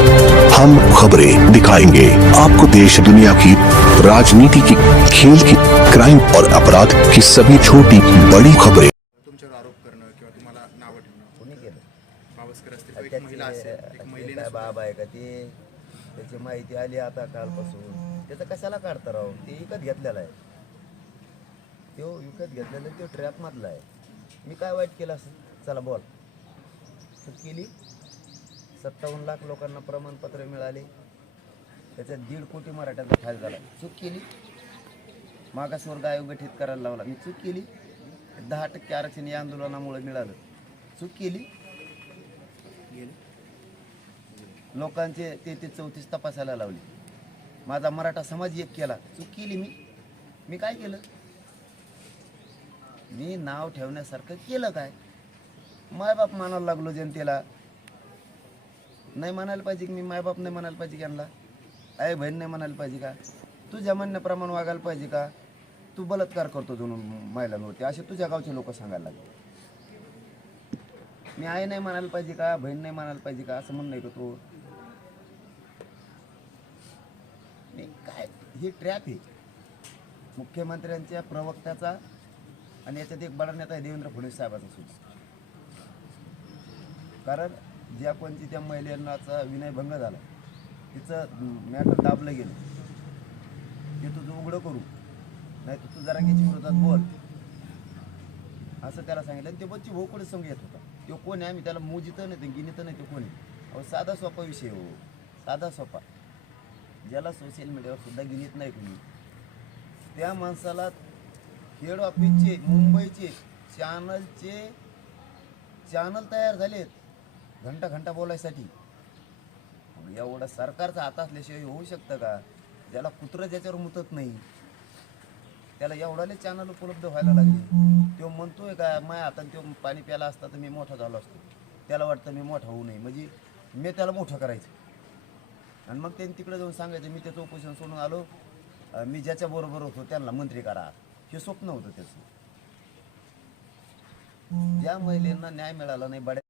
हम खबरें दिखाएँगे। आपको देश दुनिया की राजनीति की खेल की क्राइम और अपराध की सभी छोटी बड़ी खबरें। तुमच्यावर आरोप करणं किंवा तुम्हाला नावं ठेवणं बावस्कर असतील. एक त्याची महिला असेल एक महिलेने काय बाब आहे का ते? त्याची माहिती आली आता कालपासून. त्याचं कशाला काढता राव? ते विकत घेतलेलं आहे. तो विकत घेतलेला तो ट्रॅपमधला आहे. मी काय वाईट केलं असं? चला बोल. केली? सत्तावन्न लाख लोकांना प्रमाणपत्र मिळाले. त्याच्यात दीड कोटी मराठ्यांचा फायदा झाला. चूक केली. मागासवर्ग आयोग गठीत करायला लावला. मी चूक केली. दहा टक्के आरक्षण या आंदोलनामुळे मिळालं. चूक केली. लोकांचे ते ते चौतीस तपासायला लावली. माझा मराठा समाज एक केला. चूक केली मी. मी काय केलं? मी नाव ठेवण्यासारखं केलं काय? मायबाप मानायला लागलो जनतेला. नाही म्हणायला पाहिजे की मी मायबाप नाही म्हणायला पाहिजे की यांना? आई बहीण नाही म्हणायला पाहिजे का? तुझ्या म्हणण्याप्रमाणे वागायला पाहिजे का? तू बलात्कार करतो दोन महिलांवरती असे तुझ्या गावचे लोक सांगायला लागले. मी आई नाही म्हणायला पाहिजे का? बहीण नाही म्हणायला पाहिजे का? असं म्हणणं आहे का तू? नाही काय? ही ट्रॅप आहे. मुख्यमंत्र्यांच्या प्रवक्त्याचा आणि याच्यात एक बडा नेता आहे देवेंद्र फडणवीस साहेबाचा सुद्धा. कारण ज्या कोणती त्या महिलांनाचा विनयभंग झाला तिचं मॅटर दाबलं गेलं. ते तुझं उघडं करू. नाही तर तू जरांगीच्या विरोधात बोल. असं त्याला सांगितलं. ते बच्ची भाऊ कुठे येत होता. तो कोण आहे? आम्ही त्याला मोजित नाही ते गिनीतं नाही ते कोण आहे? अहो साधा सोपा विषय हो. साधा सोपा. ज्याला सोशल मीडियावर सुद्धा गिनीत नाही कोणी. त्या माणसाला हेड ऑफिसचे मुंबईचे चॅनलचे चॅनल तयार झालेत. घंटा घंटा बोलायसाठी. एवढं सरकारचा हात असल्याशिवाय होऊ शकतं का? ज्याला कुत्रं ज्याच्यावर मुतत नाही त्याला एवढाले चॅनल उपलब्ध व्हायला लागले. तो म्हणतोय का माय हातात तो पाणी प्याला असता तर मी मोठा झालो असतो. त्याला वाटतं मी मोठा होऊ नये. म्हणजे मी त्याला मोठं करायचं. आणि मग त्यांनी तिकडे जाऊन सांगायचं मी त्याचं उपोषण सोडून आलो. मी ज्याच्या बरोबर होतो त्यांना मंत्री करा. हे स्वप्न होतं त्याचं. ज्या महिलेंना न्याय मिळाला नाही बड्या